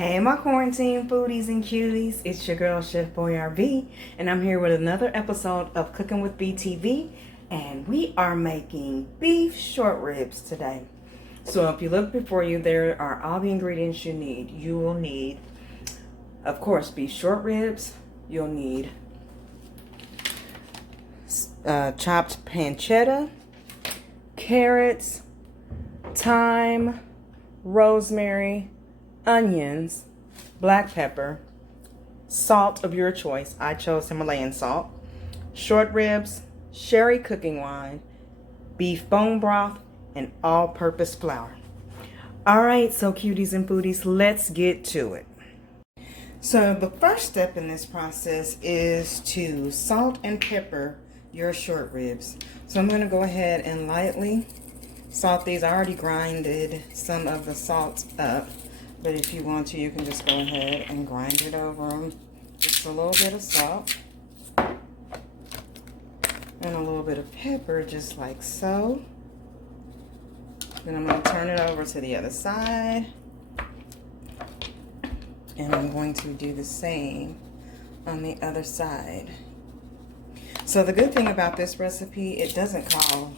Hey my quarantine foodies and cuties, it's your girl Chef Boy RB, and I'm here with another episode of Cooking with BTV, and we are making beef short ribs today. So if you look before you, there are all the ingredients you need. You will need, of course, beef short ribs. You'll need chopped pancetta, carrots, thyme, rosemary, onions, black pepper, salt of your choice. I chose Himalayan salt, short ribs, sherry cooking wine, beef bone broth, and all-purpose flour. All right, so cuties and foodies, let's get to it. So the first step in this process is to salt and pepper your short ribs. So I'm going to go ahead and lightly salt these. I already grinded some of the salt up. But if you want to, you can just go ahead and grind it over them. Just a little bit of salt. And a little bit of pepper, just like so. Then I'm going to turn it over to the other side. And I'm going to do the same on the other side. So the good thing about this recipe, it doesn't call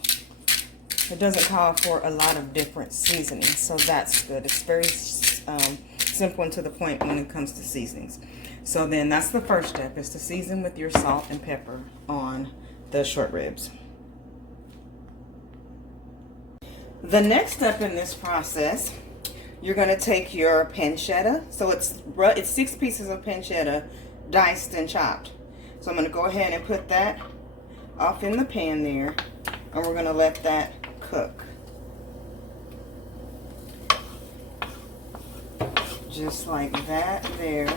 for a lot of different seasonings. So that's good. It's very simple and to the point when it comes to seasonings. So then that's the first step, is to season with your salt and pepper on the short ribs. The next step in this process, you're going to take your pancetta. So it's 6 pieces of pancetta diced and chopped. So I'm going to go ahead and put that off in the pan there, and we're going to let that cook. Just like that there. And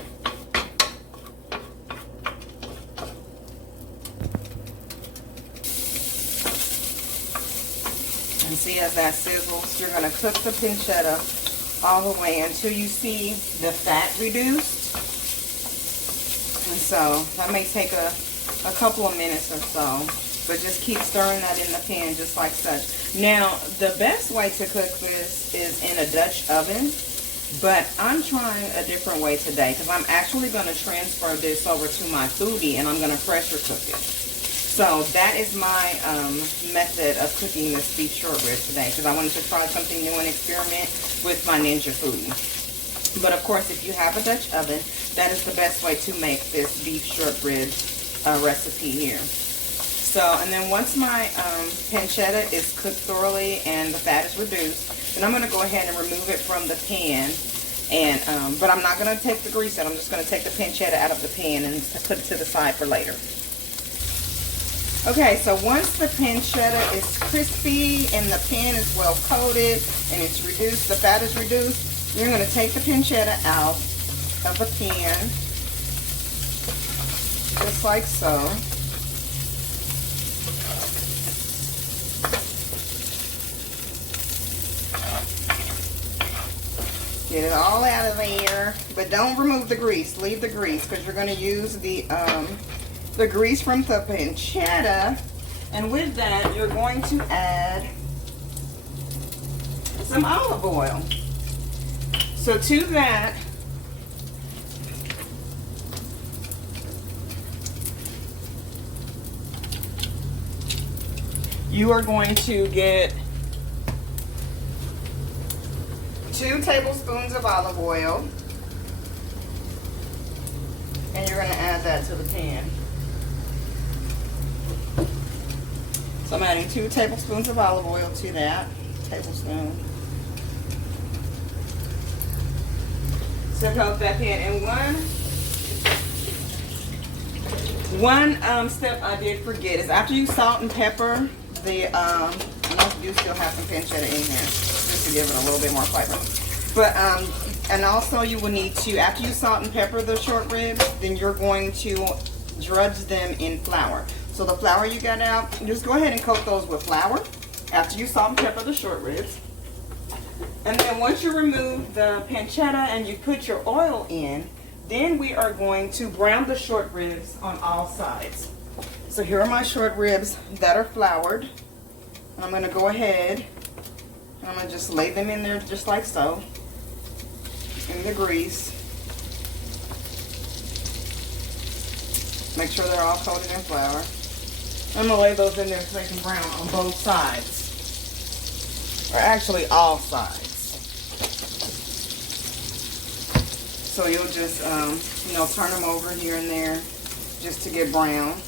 see, as that sizzles, you're going to cook the pancetta all the way until you see the fat reduced. And so that may take a couple of minutes or so, but just keep stirring that in the pan just like such. Now, the best way to cook this is in a Dutch oven. But I'm trying a different way today, because I'm actually going to transfer this over to my foodie, and I'm going to pressure cook it. So that is my method of cooking this beef short rib today, because I wanted to try something new and experiment with my Ninja Foodie. But of course, if you have a Dutch oven, that is the best way to make this beef short rib recipe here. So, and then once my pancetta is cooked thoroughly and the fat is reduced, then I'm going to go ahead and remove it from the pan. And but I'm not going to take the grease out. I'm just going to take the pancetta out of the pan and put it to the side for later. Okay, so once the pancetta is crispy and the pan is well coated and it's reduced, the fat is reduced, you're going to take the pancetta out of the pan, just like so. Get it all out of there, but don't remove the grease. Leave the grease, because you're going to use the grease from the pancetta. And with that, you're going to add some olive oil. So to that, you are going to get 2 tablespoons of olive oil, and you're going to add that to the pan. So I'm adding 2 tablespoons of olive oil to that tablespoon. So coat that pan. And one step I did forget is, after you salt and pepper the you still have some pancetta in there, just to give it a little bit more flavor. But and also you will need to, after you salt and pepper the short ribs, then you're going to drudge them in flour. So the flour you got out, just go ahead and coat those with flour after you salt and pepper the short ribs. And then once you remove the pancetta and you put your oil in, then we are going to brown the short ribs on all sides. So here are my short ribs that are floured. And I'm going to go ahead and I'm going to just lay them in there just like so. in the grease. Make sure they're all coated in flour. I'm gonna lay those in there so they can brown on both sides. Or actually all sides. So you'll just, turn them over here and there just to get brown.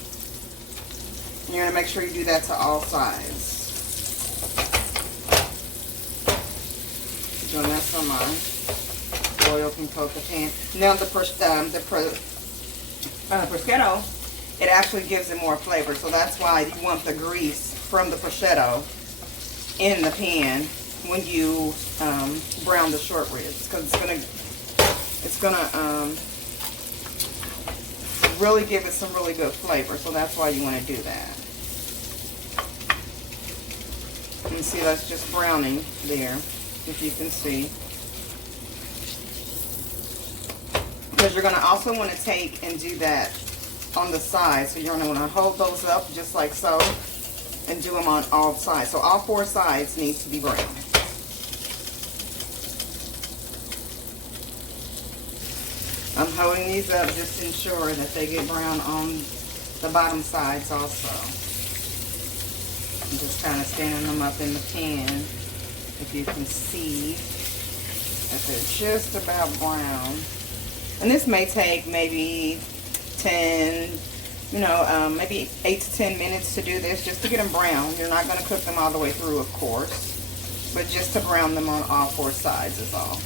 And you're gonna make sure you do that to all sides. Doing that so my oil can coat the pan. Now the prosciutto, it actually gives it more flavor, so that's why you want the grease from the prosciutto in the pan when you brown the short ribs, because it's gonna really give it some really good flavor. So that's why you want to do that. You see that's just browning there, if you can see. Because you're going to also want to take and do that on the sides. So you're going to want to hold those up just like so and do them on all sides. So all 4 sides need to be brown. I'm holding these up just to ensure that they get brown on the bottom sides also. I'm just kind of standing them up in the pan, if you can see that they're just about brown. And this may take maybe 10, maybe 8 to 10 minutes to do this, just to get them brown. You're not going to cook them all the way through, of course, but just to brown them on all 4 sides is all.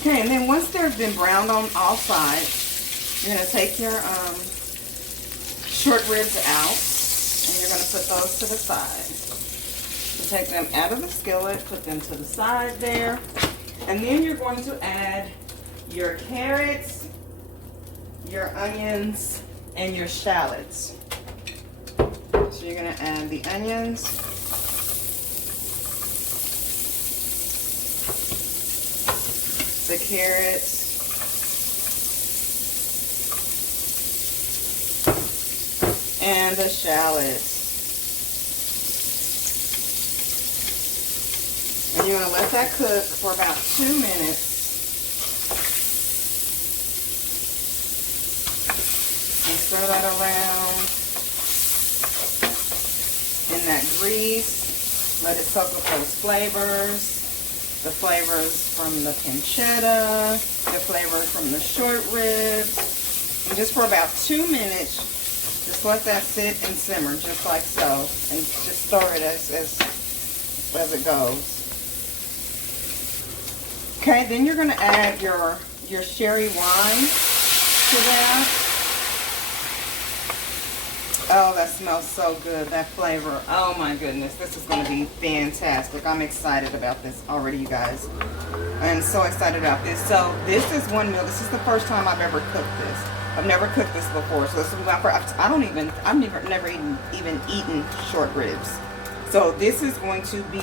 Okay, and then once they've been browned on all sides, you're going to take your short ribs out, and you're going to put those to the side. So take them out of the skillet, put them to the side there, and then you're going to add your carrots, your onions, and your shallots. So you're going to add the onions, the carrots, and the shallots. And you're going to let that cook for about 2 minutes. And stir that around in that grease. Let it soak with those flavors. The flavors from the pancetta, the flavors from the short ribs. And just for about 2 minutes, just let that sit and simmer just like so. And just stir it as it goes. Okay, then you're going to add your sherry wine to that. Oh, that smells so good, that flavor. Oh my goodness, this is going to be fantastic. I'm excited about this already, you guys. I'm so excited about this. So this is one meal. This is the first time I've ever cooked this. I've never cooked this before. So this is my first. I've never even eaten short ribs. So this is going to be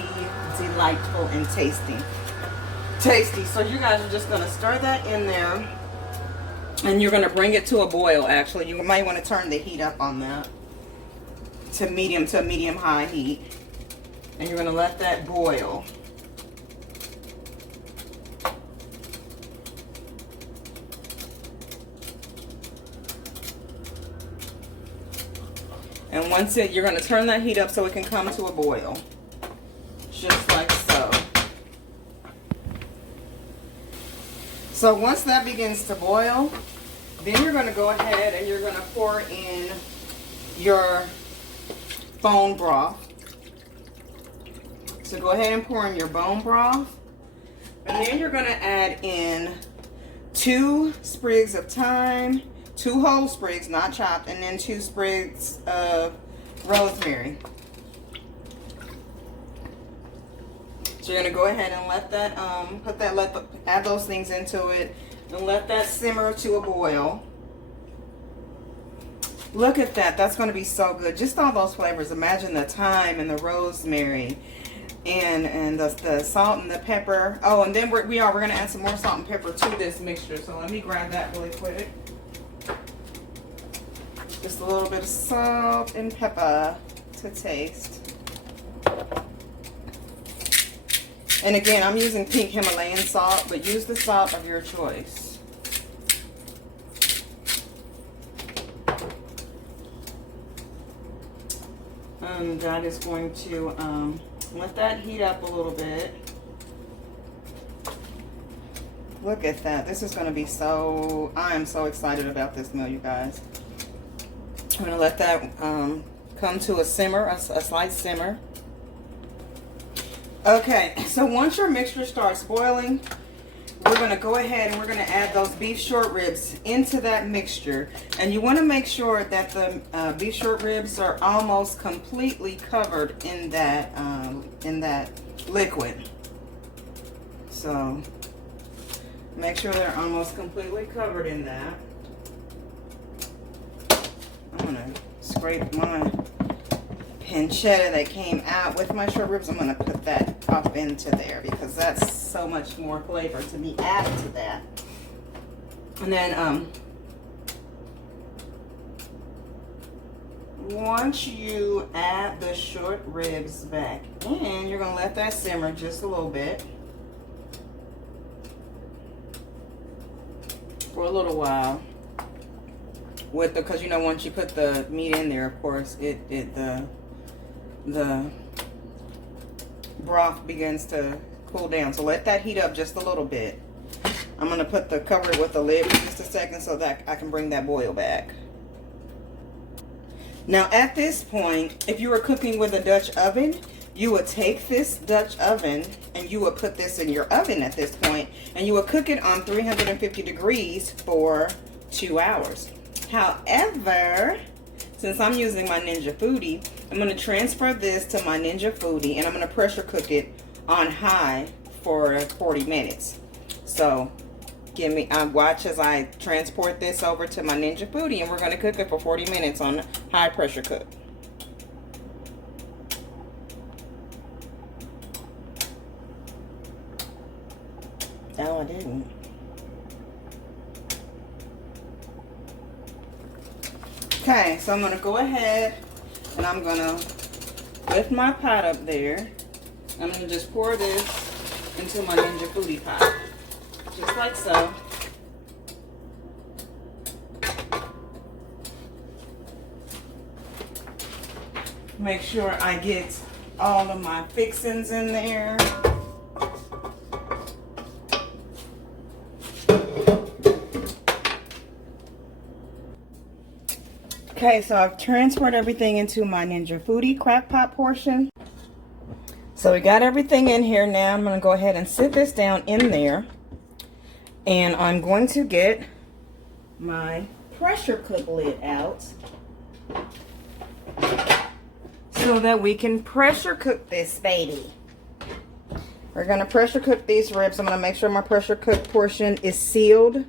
delightful and tasty. So you guys are just going to stir that in there. And you're going to bring it to a boil, actually. You might want to turn the heat up on that to a medium high heat. And you're going to let that boil. And once you're going to turn that heat up so it can come to a boil. Just like so. So once that begins to boil, then you're going to go ahead and you're going to pour in your bone broth. So go ahead and pour in your bone broth. And then you're going to add in 2 sprigs of thyme, 2 whole sprigs, not chopped, and then 2 sprigs of rosemary. So you're going to go ahead and let that, add those things into it and let that simmer to a boil. Look at that. That's going to be so good. Just all those flavors. Imagine the thyme and the rosemary and the salt and the pepper. Oh, and then we're going to add some more salt and pepper to this mixture. So let me grab that really quick. Just a little bit of salt and pepper to taste. And again, I'm using pink Himalayan salt, but use the salt of your choice. And that is going to let that heat up a little bit. Look at that. This is going to be so, I am so excited about this meal, you guys. I'm going to let that come to a simmer, a slight simmer. Okay, so once your mixture starts boiling, we're going to go ahead and we're going to add those beef short ribs into that mixture. And you want to make sure that the beef short ribs are almost completely covered in that liquid. So make sure they're almost completely covered in that. I'm going to scrape my pancetta that came out with my short ribs. I'm going to put that up into there because that's so much more flavor to be added to that. And then once you add the short ribs back in, you're going to let that simmer just a little bit for a little while. With the, because you know, once you put the meat in there, of course, the broth begins to cool down. So let that heat up just a little bit. I'm going to put the cover with the lid for just a second so that I can bring that boil back. Now at this point, if you were cooking with a Dutch oven, you would take this Dutch oven and you would put this in your oven at this point, and you would cook it on 350 degrees for 2 hours. However, since I'm using my Ninja Foodie, I'm going to transfer this to my Ninja Foodie and I'm going to pressure cook it on high for 40 minutes. So give me, watch as I transport this over to my Ninja Foodie, and we're going to cook it for 40 minutes on high pressure cook. No, I didn't. Okay, so I'm going to go ahead and I'm going to lift my pot up there. I'm going to just pour this into my Ninja Foodie pot. Just like so. Make sure I get all of my fixings in there. Okay, so I've transferred everything into my Ninja Foodie crock pot portion. So we got everything in here now. I'm going to go ahead and sit this down in there. And I'm going to get my pressure cook lid out so that we can pressure cook this baby. We're going to pressure cook these ribs. I'm going to make sure my pressure cook portion is sealed.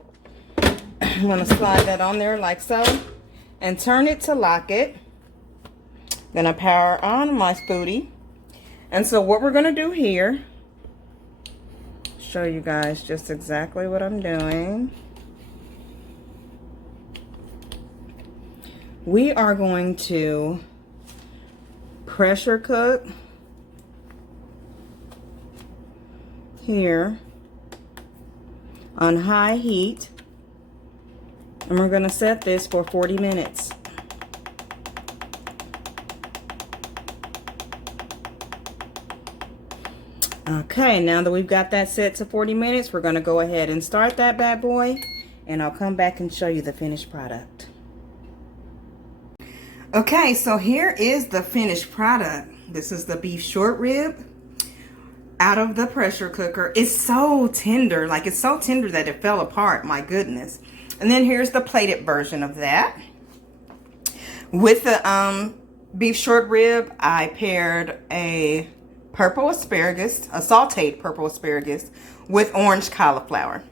I'm going to slide that on there like so and turn it to lock it. Going to power on my Foodie. And so what we're going to do here, show you guys just exactly what I'm doing. We are going to pressure cook here on high heat, and we're going to set this for 40 minutes. Okay, now that we've got that set to 40 minutes, we're going to go ahead and start that bad boy, and I'll come back and show you the finished product. Okay, so here is the finished product. This is the beef short rib out of the pressure cooker. It's so tender, like it's so tender that it fell apart, my goodness. And then here's the plated version of that. With the beef short rib, I paired a purple asparagus, a sauteed purple asparagus with orange cauliflower.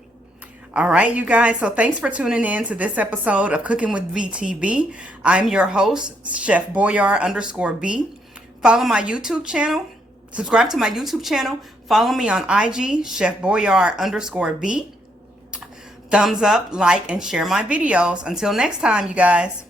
All right, you guys, so thanks for tuning in to this episode of Cooking with VTB. I'm your host, Chef Boyar_B. Follow my YouTube channel, subscribe to my YouTube channel, follow me on IG, Chef Boyar_B. Thumbs up, like, and share my videos. Until next time, you guys.